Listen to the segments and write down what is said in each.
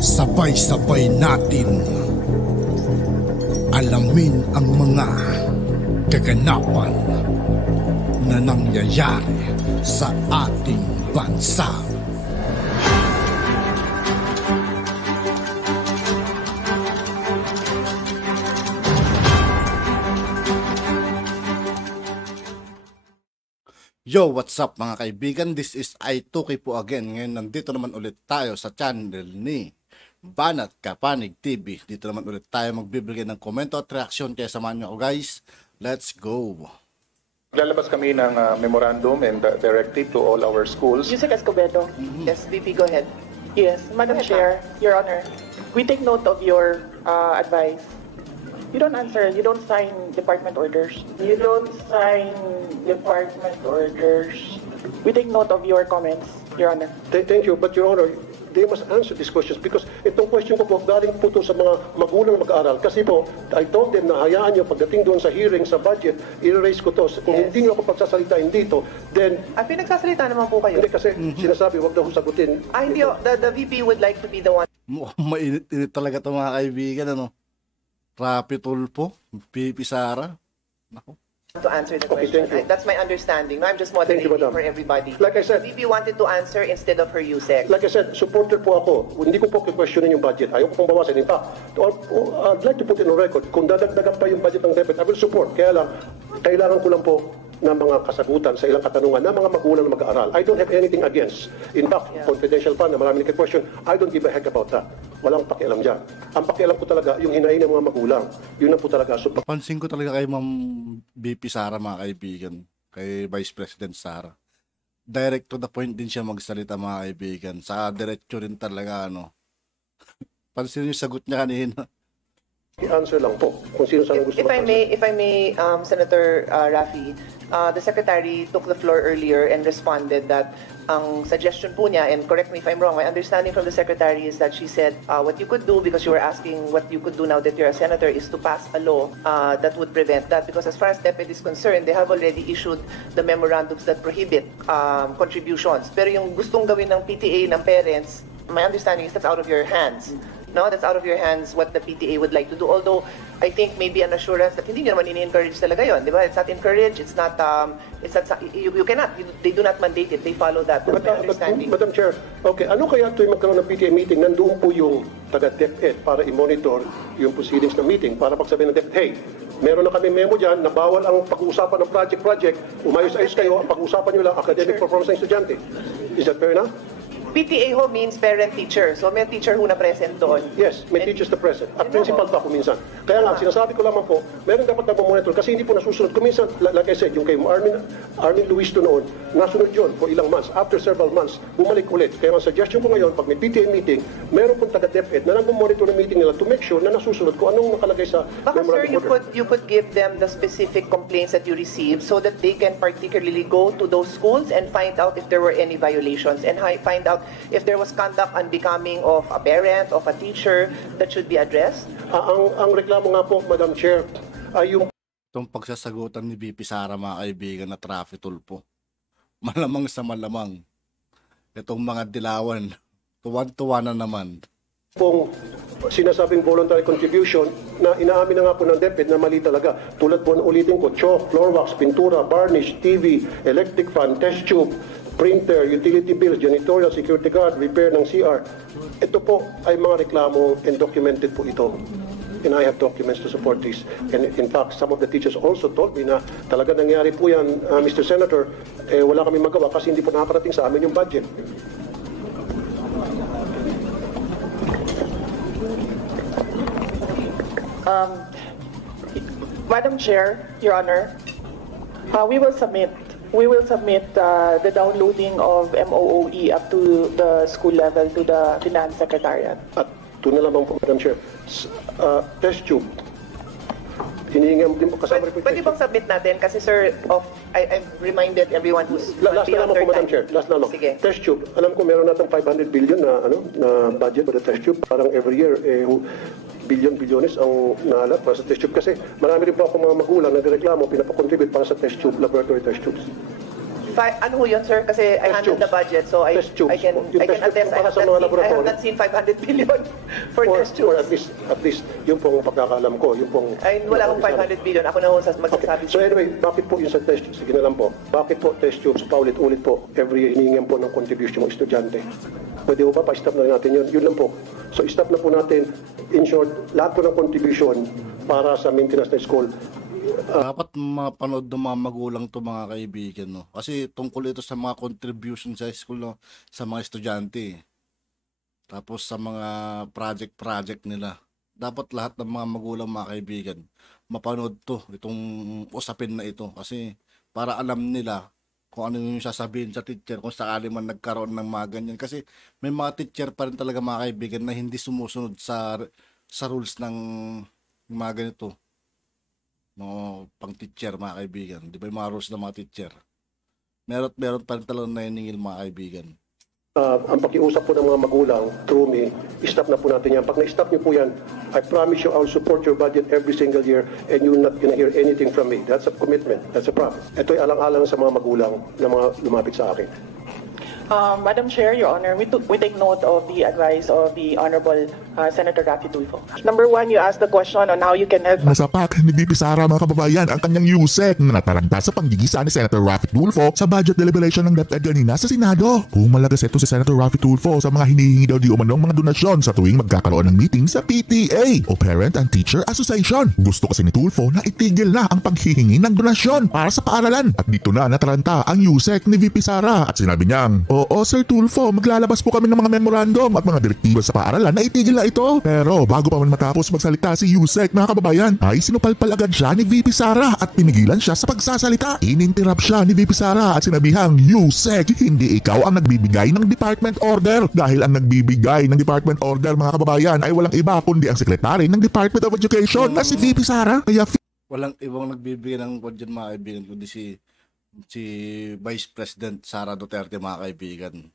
Sabay-sabay natin alamin ang mga kaganapan na nangyayari sa ating bansa. Yo, what's up mga kaibigan? This is I2K po again. Ngayon nandito naman ulit tayo sa channel ni Banat Kapanig TV. Dito naman ulit tayo magbibigay ng komento at reaksyon. Kaya samahan nyo ako guys. Let's go! Lalabas kami ng memorandum and directive to all our schools. Yusek Escobedo. Yes, VP, go ahead. Yes, Madam Chair, Your Honor, we take note of your advice. You don't answer. You don't sign department orders. You don't sign department orders. We take note of your comments, Your Honor. Thank you, but Your Honor, they must answer these questions because itong question ko po, galing po ito sa mga magulang na mag-aaral. Kasi po, I told them na hayaan nyo pagdating doon sa hearing, sa budget, i-raise ko to. Kung hindi nyo ako pagsasalitain dito, then... Pinagsasalita naman po kayo. Hindi kasi sinasabi, huwag daw sagutin. Hindi, the VP would like to be the one. Mainit-init talaga ito mga kaibigan, ano? Rapi Tulfo, Pipi Sara. Ako. To answer the question. That's my understanding. No, I'm just moderating for everybody. Like I said, VP wanted to answer instead of her Yusek. Like I said, supporter po ako. Hindi ko po questionin yung budget. Ayaw ko pong bawasan. In fact, I'd like to put in a record, kung dadagdagan pa yung budget ng DepEd, I will support. Kaya lang, kailangan ko lang po ng mga kasagutan sa ilang katanungan ng mga magulang na mag-aaral. I don't have anything against. In fact, confidential pa na maraming question, I don't give a heck about that. Walang pakialam dyan. Ang pakialam ko talaga, yung hinahin ng mga magulang. Yun na po talaga. So, pansin ko talaga kay Ma'am BP Sara mga kaibigan, kay Vice President Sara. Direct to the point din siya magsalita mga kaibigan. Sa diretso rin talaga, ano. Pansin yung sagot niya kanina. I-answer lang po kung sino saan gusto mag-answer. If I may, Senator Rafi, the Secretary took the floor earlier and responded that ang suggestion po niya, and correct me if I'm wrong, my understanding from the Secretary is that she said what you could do, because you were asking what you could do now that you're a Senator, is to pass a law that would prevent that. Because as far as DepEd is concerned, they have already issued the memorandums that prohibit contributions. Pero yung gustong gawin ng PTA, ng parents, my understanding is that's out of your hands. No, that's out of your hands what the PTA would like to do. Although, I think maybe an assurance that hindi nyo naman ini-encourage talaga yun. Di ba? It's not encouraged, it's not, you cannot, they do not mandate it. They follow that. That's my understanding. Madam Chair, okay, ano kaya tuwing magkaroon ng PTA meeting, nandoon po yung taga-DepEd para i-monitor yung proceedings ng meeting, para pagsabihin ng DepEd, hey, meron na kami memo dyan na bawal ang pag-uusapan ng project, umayos-ayos kayo, ang pag-uusapan nyo lang academic performance ng estudyante. Is that fair enough? PTA ho means parent-teacher. So may teacher ho na present doon. Yes, may teachers na present. At principal pa kung minsan. Kaya nga, sinasabi ko lamang po, meron dapat nagmamonitor kasi hindi po nasusunod. Kung minsan, like I said, yung kay Armin Luis to noon, nasunod yun for ilang months. After several months, bumalik ulit. Kaya ang suggestion ko ngayon, pag may PTA meeting, meron pong taga-DepEd na nagmamonitor ng meeting nila to make sure na nasusunod kung anong nakalagay sa baka sir, you could give them the specific complaints that you received so that they can particularly go to those schools and find out if there were any violations and find out if there was conduct unbecoming of a parent, of a teacher, that should be addressed? Ang reklamo nga po, Madam Chair, ay yung... Itong pagsasagutan ni BP Sara mga kaibigan na Rapi Tulfo. Malamang sa malamang. Itong mga dilawan, tuwan-tuwa na naman. Pong sinasabing voluntary contribution na inaamin na nga po ng DepEd na mali talaga. Tulad po na ulitin ko, chalk, floor wax, pintura, varnish, TV, electric fan, test tube, printer, utility bills, janitorial, security guard, repair ng CR. Ito po ay mga reklamo and documented po ito. And I have documents to support this. And in fact, some of the teachers also told me na talaga nangyari po yan, Mr. Senator, wala kami magawa kasi hindi po nakakarating sa amin yung budget. Madam Chair, Your Honor, we will submit the downloading of MOOE up to the school level to the Finance Secretariat. At ito na lamang po, Madam Chair, test tube. Hinihingan din po kasama rin po. Pwede bang submit natin? Kasi sir, I've reminded everyone who's... Last na naman po, Madam Chair. Last na naman. Sige. Test tube. Alam ko meron natin 500 billion na budget for the test tube. Parang every year, bilyones ang naalat para sa test tube. Kasi marami rin po ako mga magulang nagreklamo, pinapakontribute para sa test tube, laboratory test tubes. Ano ho yun, sir? Kasi I handled the budget, so I Test tubes. can Yung test attest. tube para sa mga I have laboratory. not seen 500 billion for test Or tubes. at least, yung pong pagkakaalam ko, yung pong... Ay, wala akong 500 billion. Ako na ho magsasabi. Okay. So anyway, bakit po yung sa test tubes? Sige na lang po. Bakit po test tubes paulit-ulit po every hiningan po ng contribution ng estudyante? Pwede po ba pa-stop na natin yun? Yun lang po. So stop na po natin. In short, lahat po ng contribution para sa maintenance ng school. Dapat mapanood ng mga magulang to mga kaibigan, no? Kasi tungkol ito sa mga contribution sa school, no? Sa mga estudyante. Tapos sa mga project nila. Dapat lahat ng mga magulang, mga kaibigan, mapanood to, itong usapin na ito. Kasi para alam nila kung ano yung sasabihin sa teacher kung sakali man nagkaroon ng mga ganyan. Kasi may mga teacher pa rin talaga, mga kaibigan, na hindi sumusunod sa rules ng mga ganito. No, pang teacher, mga kaibigan. Di ba yung mga rules ng mga teacher? Meron pa rin talagang naniningil, mga kaibigan. Ang pakiusap po ng mga magulang through me, stop na po natin yan. Pag na-stop niyo po yan, I promise you I'll support your budget every single year and you're not gonna hear anything from me. That's a commitment. That's a promise. Ito'y alang-alang sa mga magulang na mga lumapit sa akin. Madam Chair, Your Honor, we take note of the advice of the Honorable Senator Raffy Tulfo. Number one, you asked the question on how you can help. Nasapak ni VP Sara, mga kababayan, ang kanyang USEC na nataranta sa panggigisa ni Senator Raffy Tulfo sa budget deliberation ng DepEd kanina sa Senado. Kung malagas ito si Senator Raffy Tulfo sa mga hinihingi daw di umanong mga donasyon sa tuwing magkakaroon ng meeting sa PTA o Parent and Teacher Association. Gusto kasi ni Tulfo na itigil na ang paghihingi ng donasyon para sa paaralan. At dito na nataranta ang USEC ni VP Sara at sinabi niyang, oo Sir Tulfo, maglalabas po kami ng mga memorandum at mga direktiba sa paaralan na itigil na ito. Pero bago pa man matapos magsalita si USEC, mga kababayan, ay sinupalpal agad siya ni VP Sara at pinigilan siya sa pagsasalita. Ininterrupt siya ni VP Sara at sinabihang, USEC, hindi ikaw ang nagbibigay ng department order. Dahil ang nagbibigay ng department order, mga kababayan, ay walang iba kundi ang sekretary ng Department of Education na si VP Sara. Kaya Walang ibang nagbibigay ng budget, mga kaibigan, kundi si Vice President Sara Duterte, mga kaibigan.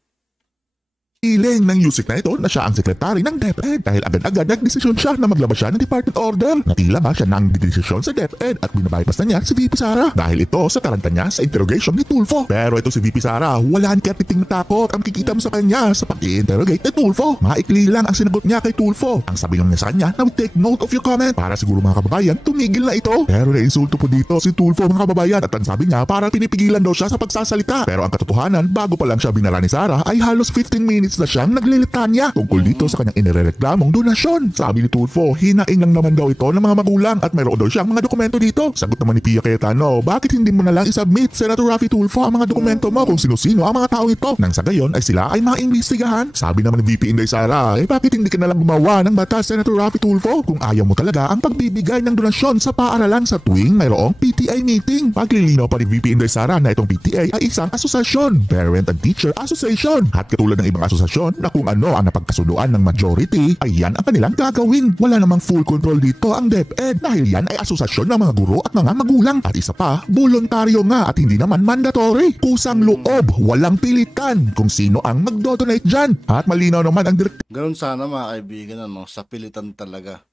Iling ng USEC na ito na siya ang sekretary ng DepEd dahil agad-agad nagdesisyon siya na maglabas siya ng department order. Natila nga siya nang didesisyon sa DepEd at binabypass na niya si VP Sara dahil ito sa taranta niya sa interrogation ni Tulfo. Pero ito si VP Sara, wala ang katiting natakot ang kikita mo sa kanya sa pag-i-interrogate ni Tulfo. Maikli lang ang sinagot niya kay Tulfo. Ang sabi lang niya sa kanya na take note of your comment para siguro, mga kababayan, tumigil na ito. Pero naiinsulto po dito si Tulfo, mga kababayan, at ang sabi niya parang pinipigilan daw siya sa pagsasalita. Pero ang katotohanan, bago pa lang siya binara ni Sara ay halos 15 minutes na siyang naglilitanya tungkol dito sa kanyang inirereklamong donasyon. Sabi ni Tulfo, hinaing lang naman daw ito ng mga magulang at mayroon daw siyang mga dokumento dito. Sagot naman ni Pia Cayetano, bakit hindi mo na lang isubmit, Senator Raffy Tulfo, ang mga dokumento mo kung sino-sino ang mga taong ito? Nang sa gayon ay sila ay maimbestigahan. Sabi naman ni VP Inday Sara, bakit hindi ka na lang gumawa ng batas, Senator Raffy Tulfo, kung ayaw mo talaga ang pagbibigay ng donasyon sa paaralan sa tuwing mayroong PTA meeting? Paglilinaw pa ni VP Inday Sara na itong PTA ay isang asosasyon, Parent and Teacher Association, at katulad ng ibang asosasyon na kung ano ang napagkasuluan ng majority ay yan ang kanilang gagawin. Wala namang full control dito ang DepEd dahil yan ay asosasyon ng mga guro at mga magulang. At isa pa, voluntaryo nga at hindi naman mandatory. Kusang loob, walang pilitan kung sino ang magdodonate dyan. At malinaw naman ang direktiba. Ganun sana, mga kaibigan, ano, sa pilitan talaga.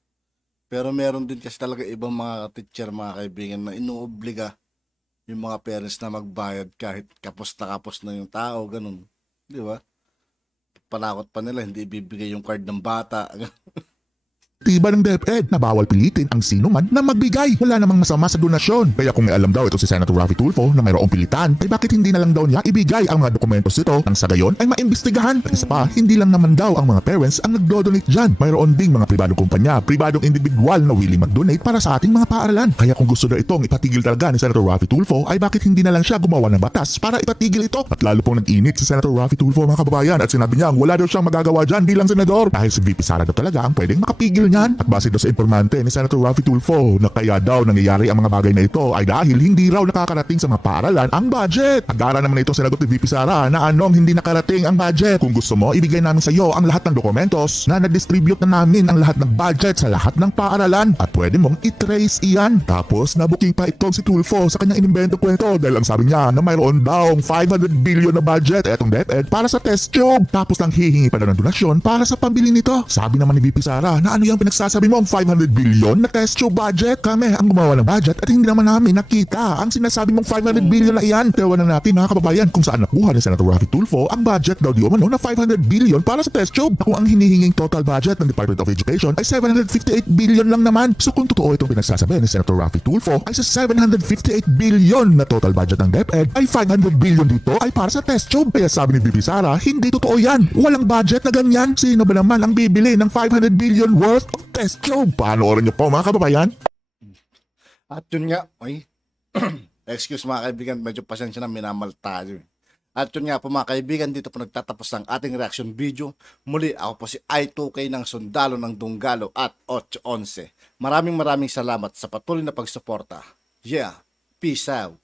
Pero meron din kasi talaga ibang mga teacher, mga kaibigan, na inuobliga yung mga parents na magbayad kahit kapos na yung tao, ganun. Di ba? Panakot pa nila, hindi ibibigay yung card ng bata. Tiba ng DepEd na bawal pilitin ang sino man na magbigay. Wala namang masama sa donasyon. Kaya kung may alam daw ito si Senator Raffy Tulfo na mayroong pilitan, ay bakit hindi na lang daw niya ibigay ang mga dokumentos nito nang sa gayon ay maimbestigahan? At isa pa, hindi lang naman daw ang mga parents ang nagdo-donate dyan. Mayroon ding mga pribadong kumpanya, pribadong individual na willing mag-donate para sa ating mga paaralan. Kaya kung gusto na itong ipatigil talaga ni Senator Raffy Tulfo, ay bakit hindi na lang siya gumawa ng batas para ipatigil ito? At lalo pong nag-init si Senator Raffy Tulfo, mga kababayan, at sinabi niya wala daw siyang magagawa dyan bilang senador dahil si VP Sara daw talaga ang pwedeng makapigil niyan. At base daw sa informante ni Senator Raffy Tulfo na kaya daw nangyayari ang mga bagay na ito ay dahil hindi raw nakakarating sa mga paaralan ang budget. Agara naman itong sinagot ni VP Sara na anong hindi nakarating ang budget. Kung gusto mo, ibigay namin sa iyo ang lahat ng dokumentos na na-distribute na namin ang lahat ng budget sa lahat ng paaralan at pwede mong i-trace iyan. Tapos nabuking pa itong si Tulfo sa kanyang inimbento kwento dahil ang sabi niya na mayroon daw 500 billion na budget etong DepEd para sa test tube. Tapos lang hihingi pa daw ng donasyon para sa pambili nito. Sabi naman ni VP Sara na ano yung pinagsasabi mo ang 500 billion na test tube budget. Kami ang gumawa ng budget at hindi naman namin nakita ang sinasabi mong 500 billion na iyan. Tawanan natin mga kababayan kung saan nakuha ni Senator Raffy Tulfo ang budget daw di umano na 500 billion para sa test tube. Kung ang hinihinging total budget ng Department of Education ay 758 billion lang naman. So kung totoo itong pinagsasabi ni Senator Raffy Tulfo ay sa 758 billion na total budget ng DepEd ay 500 billion dito ay para sa test tube. Kaya sabi ni VP Sara, hindi totoo yan. Walang budget na ganyan. Sino ba naman ang bibili ng 500 billion worth of test tube? Panoorin niyo po mga kababayan. At yun nga, ay, excuse mga kaibigan, medyo pasensya na, minamal tayo. At yun nga po mga kaibigan, dito po nagtatapos ang ating reaction video. Muli, ako po si I2K ng Sundalo ng Dunggalo at 811. Maraming salamat sa patuloy na pagsuporta. Yeah, peace out.